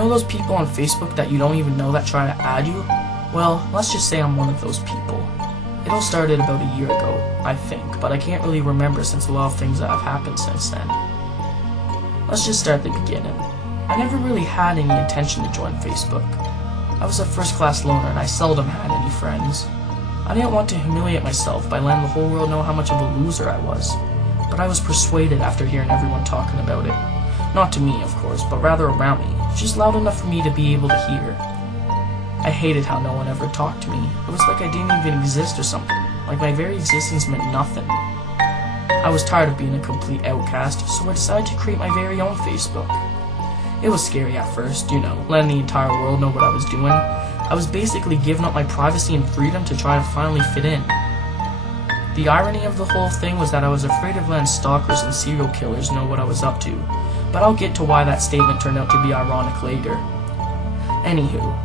know those people on Facebook that you don't even know that try to add you? Well, let's just say I'm one of those people. It all started about a year ago, I think, but I can't really remember since a lot of things that have happened since then. Let's just start at the beginning. I never really had any intention to join Facebook. I was a first-class loner and I seldom had any friends. I didn't want to humiliate myself by letting the whole world know how much of a loser I was, but I was persuaded after hearing everyone talking about it. Not to me, of course, but rather around me, just loud enough for me to be able to hear. I hated how no one ever talked to me. It was like I didn't even exist or something, like my very existence meant nothing. I was tired of being a complete outcast, so I decided to create my very own Facebook. It was scary at first, letting the entire world know what I was doing. I was basically giving up my privacy and freedom to try to finally fit in. The irony of the whole thing was that I was afraid of letting stalkers and serial killers know what I was up to, but I'll get to why that statement turned out to be ironic later. Anywho,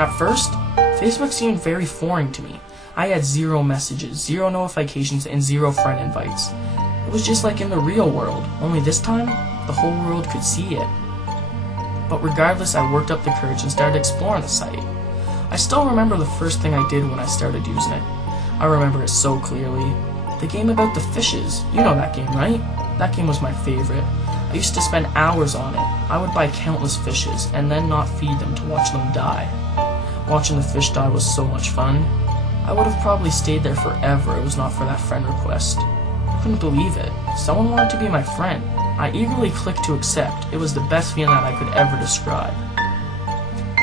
at first, Facebook seemed very foreign to me. I had 0 messages, 0 notifications, and 0 friend invites. It was just like in the real world, only this time, the whole world could see it. But regardless, I worked up the courage and started exploring the site. I still remember the first thing I did when I started using it. I remember it so clearly. The game about the fishes. You know that game, right? That game was my favorite. I used to spend hours on it. I would buy countless fishes and then not feed them to watch them die. Watching the fish die was so much fun. I would have probably stayed there forever if it was not for that friend request. I couldn't believe it. Someone wanted to be my friend. I eagerly clicked to accept. It was the best feeling that I could ever describe.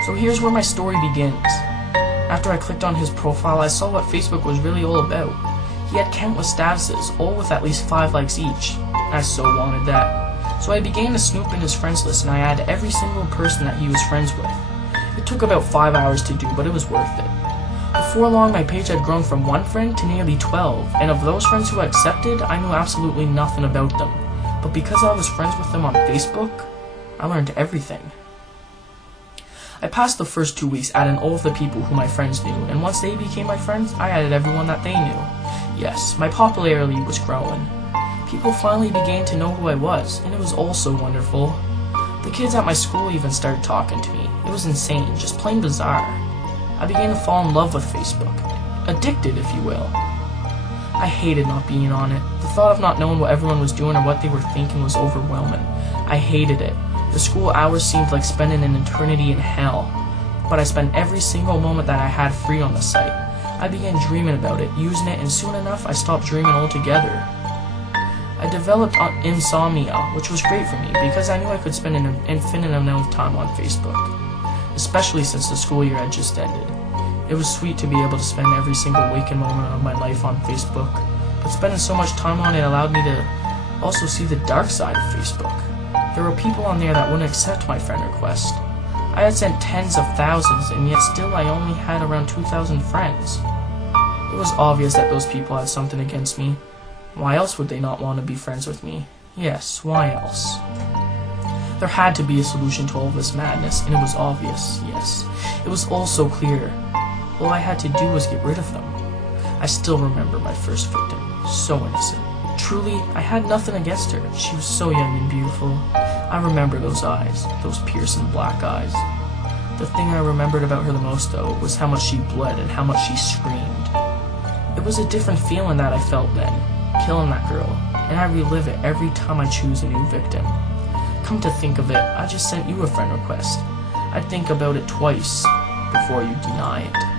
So here's where my story begins. After I clicked on his profile, I saw what Facebook was really all about. He had countless statuses, all with at least 5 likes each. I so wanted that. So I began to snoop in his friends list and I added every single person that he was friends with. It took about 5 hours to do, but it was worth it. Before long, my page had grown from 1 friend to nearly 12, and of those friends who accepted, I knew absolutely nothing about them. But because I was friends with them on Facebook, I learned everything. I passed the first 2 weeks adding all of the people who my friends knew, and once they became my friends, I added everyone that they knew. Yes, my popularity was growing. People finally began to know who I was, and it was all so wonderful. The kids at my school even started talking to me. It was insane, just plain bizarre. I began to fall in love with Facebook. Addicted, if you will. I hated not being on it. The thought of not knowing what everyone was doing or what they were thinking was overwhelming. I hated it. The school hours seemed like spending an eternity in hell. But I spent every single moment that I had free on the site. I began dreaming about it, using it, and soon enough I stopped dreaming altogether. I developed insomnia, which was great for me because I knew I could spend an infinite amount of time on Facebook, especially since the school year had just ended. It was sweet to be able to spend every single waking moment of my life on Facebook, but spending so much time on it allowed me to also see the dark side of Facebook. There were people on there that wouldn't accept my friend request. I had sent tens of thousands, and yet still I only had around 2,000 friends. It was obvious that those people had something against me. Why else would they not want to be friends with me? Yes, why else? There had to be a solution to all of this madness, and it was obvious, yes. It was all so clear. All I had to do was get rid of them. I still remember my first victim, so innocent. Truly, I had nothing against her. She was so young and beautiful. I remember those eyes, those piercing black eyes. The thing I remembered about her the most, though, was how much she bled and how much she screamed. It was a different feeling that I felt then, killing that girl, and I relive it every time I choose a new victim. Come to think of it, I just sent you a friend request. I'd think about it twice before you deny it.